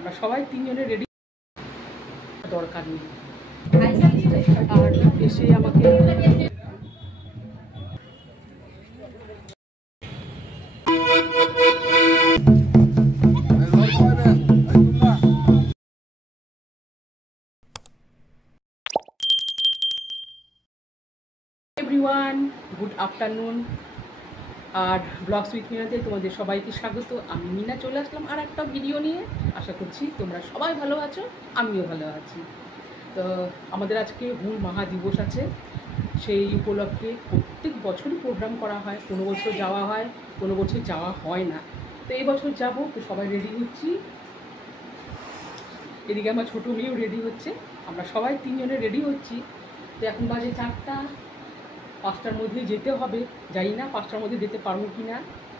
আমরা সবাই তিনজনে রেডি, দরকার নেই। আর এসে আমাকে এভরিওয়ান, গুড আফটারনুন। আর ব্লগস উইথ মিনাতে তোমাদের সবাইকে স্বাগত। আমি মিনা চলে আসলাম আর একটা ভিডিও নিয়ে। আশা করছি তোমরা সবাই ভালো আছো, আমিও ভালো আছি। তো আমাদের আজকে হুল মহাদিবস আছে, সেই উপলক্ষে প্রত্যেক বছরই প্রোগ্রাম করা হয়। কোনো বছর যাওয়া হয়, কোনো বছর যাওয়া হয় না। তো এই বছর যাবো, তো সবাই রেডি হচ্ছি। এদিকে আমার ছোটো মেয়েও রেডি হচ্ছে, আমরা সবাই তিনজনে রেডি হচ্ছি। তো এখন বাজে 4টা, 5টার মধ্যে যেতে হবে। জানি না 5টার মধ্যে যেতে পারবো কি না।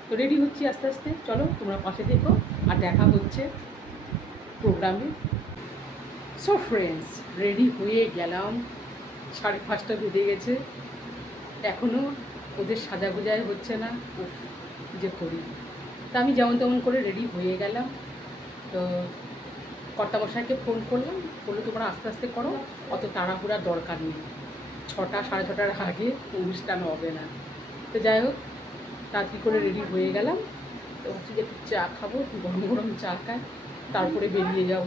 তো রেডি হচ্ছি আস্তে আস্তে। চলো তোমরা পাশে দেখো, আর দেখা হচ্ছে প্রোগ্রামে। সো ফ্রেন্ডস, রেডি হয়ে গেলাম। 5:30 বেজে গেছে, এখনও ওদের সাজা গোজায় হচ্ছে না। যে করি, তা আমি যেমন তেমন করে রেডি হয়ে গেলাম। তো কর্তামশাইকে ফোন করলাম, বললো তোমরা আস্তে আস্তে করো, অত তাড়াহুড়ার দরকার নেই, 6টা 6:30টার আগে অনুষ্ঠান হবে না। তো যাই হোক, তাড়াতাড়ি করে রেডি হয়ে গেলাম। তো হচ্ছে যে একটু চা খাবো, গরম গরম চা খাই, তারপরে বেরিয়ে যাব।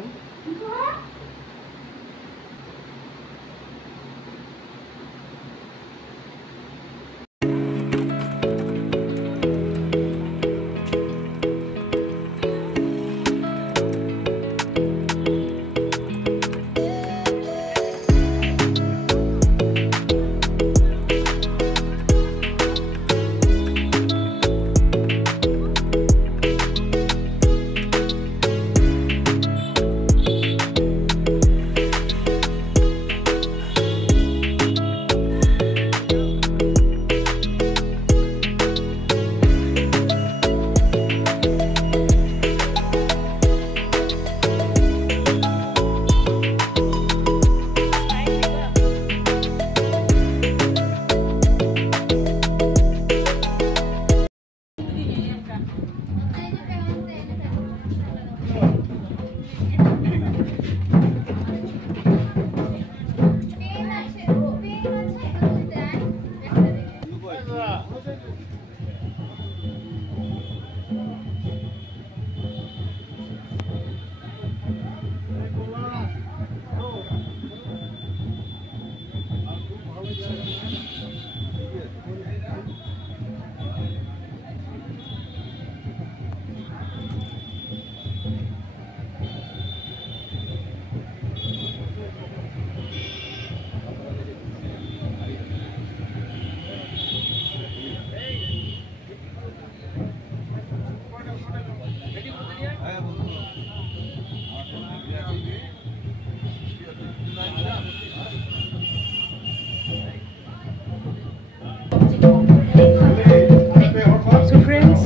সো ফ্রেন্ডস,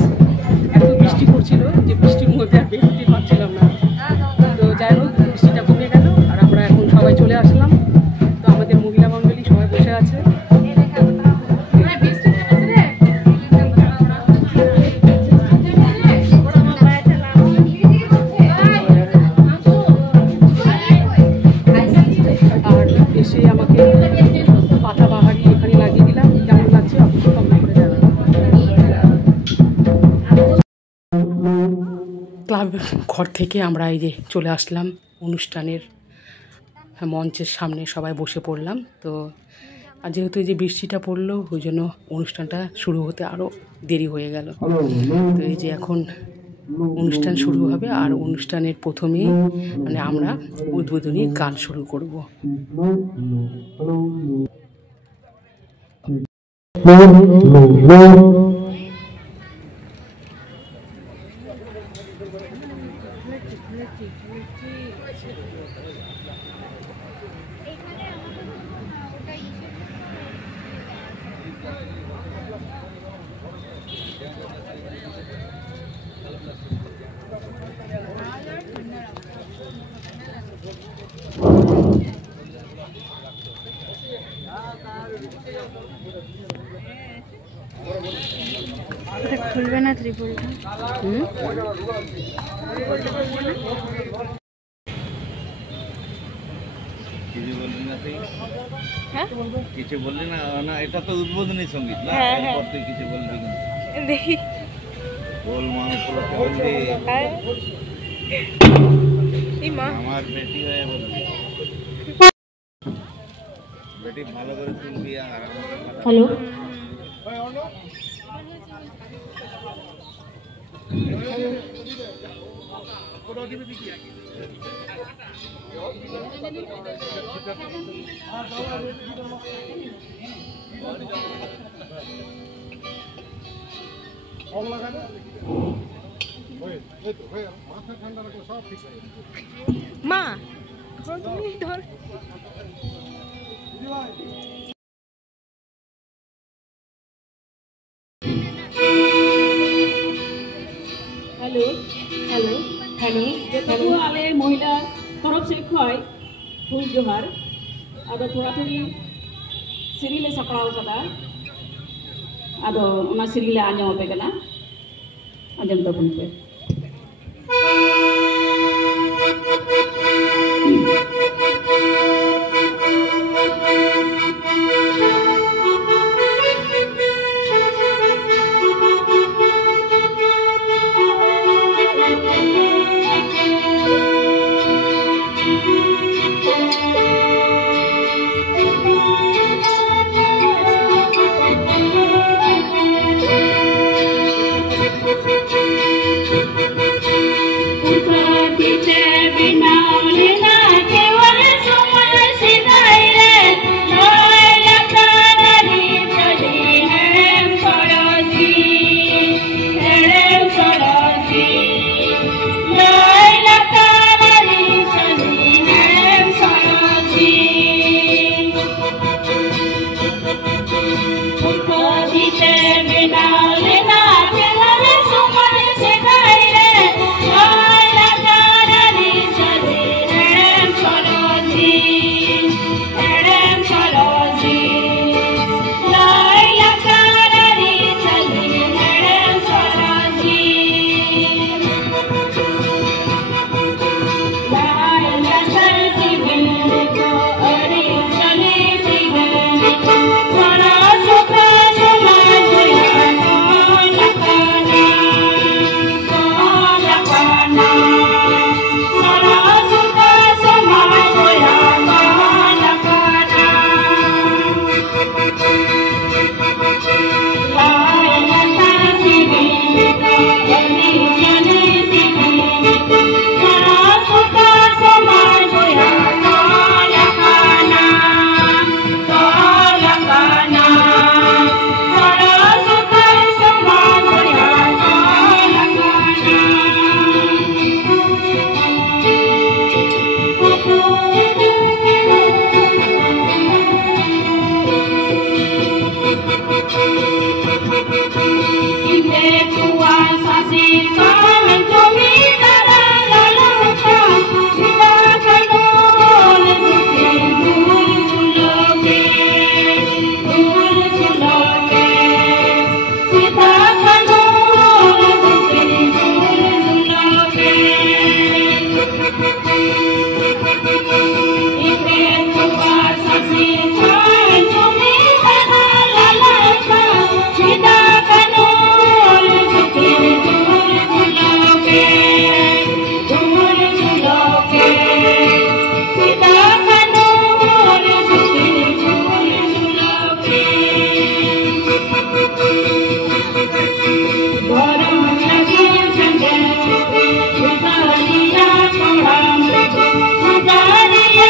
এত বৃষ্টি পড়ছিল যে বৃষ্টির মধ্যে আর বেরোতে পারছিলাম না। তো যাই হোক, বৃষ্টিটা কমে গেল আর আমরা এখন সবাই চলে আসলাম। তো আমাদের মহিলা মণ্ডলী সবাই বসে আছে। আর এসে আমাকে পাতা বাহারি এখানে লাগিয়ে দিলাম। কেমন লাগছে অবশ্যই কমেন্ট করে জানাবেন। ক্লাব ঘর থেকে আমরা এই যে চলে আসলাম অনুষ্ঠানের মঞ্চের সামনে, সবাই বসে পড়লাম। তো আর যেহেতু এই যে বৃষ্টিটা পড়লো, ওই জন্য অনুষ্ঠানটা শুরু হতে আরও দেরি হয়ে গেল। তো এই যে এখন অনুষ্ঠান শুরু হবে, আর অনুষ্ঠানের প্রথমেই মানে আমরা উদ্বোধনী গান শুরু করব। খুলবে না ত্রিপুলটা। হ্যাঁ কিছু বললি না? না এটা তো উদ্বোধনী সঙ্গীত না, এরপর তুই কিছু বলবি কিন্তু দেখি বল মা উপলক্ষে বলবি এই মা আমার বেটি হয়ে বলবি, বেটি ভালো করে তুলবি আর হ্যালো মা তুমি ধর हेलो हेलो हेलो हेलो आले महिला तरफ से खय फुल जोहार अब थोड़ा थोड़ी सिरिले सपड़ाव कदा अब ओना सिरिले आजम पे कना आजम तबन पे Maria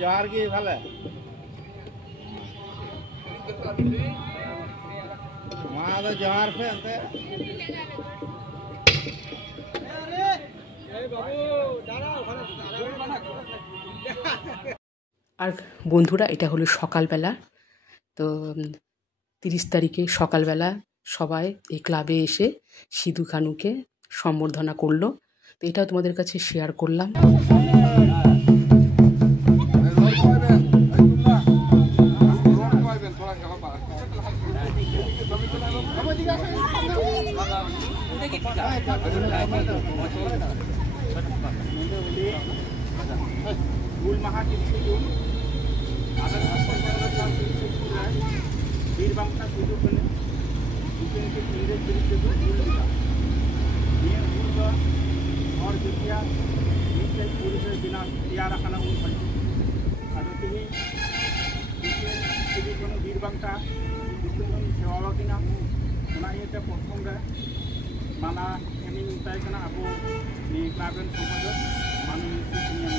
जोहार की थाले माँ तो जोहार पे अंते আর বন্ধুরা এটা হলো সকালবেলা। তো 30 তারিখে সকালবেলা সবাই এই ক্লাবে এসে সিধু কানুকে সম্বর্ধনা করলো। তো এটাও তোমাদের কাছে শেয়ার করলাম। mana ini minta kena aku di klaben semua mana itu punya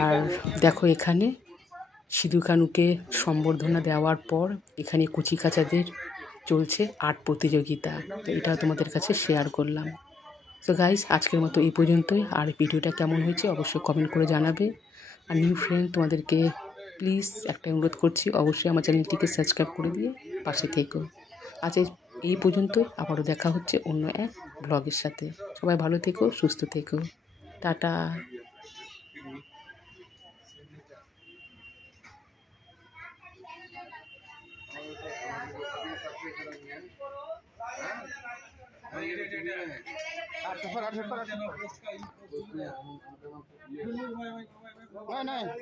আর দেখো এখানে সিধু কানুকে সম্বর্ধনা দেওয়ার পর এখানে কুচিকাচাদের চলছে আর্ট প্রতিযোগিতা। তো এটা তোমাদের কাছে শেয়ার করলাম। তো গাইস আজকের মতো এই পর্যন্তই। আর ভিডিওটা কেমন হয়েছে অবশ্যই কমেন্ট করে জানাবে। আর নিউ ফ্রেন্ড তোমাদেরকে প্লিজ একটা অনুরোধ করছি, অবশ্যই আমার চ্যানেলটিকে সাবস্ক্রাইব করে দিয়ে পাশে থেকো। আজ এই পর্যন্তই, আবারও দেখা হচ্ছে অন্য এক ব্লগের সাথে। সবাই ভালো থেকো, সুস্থ থেকো, টাটা। नहीं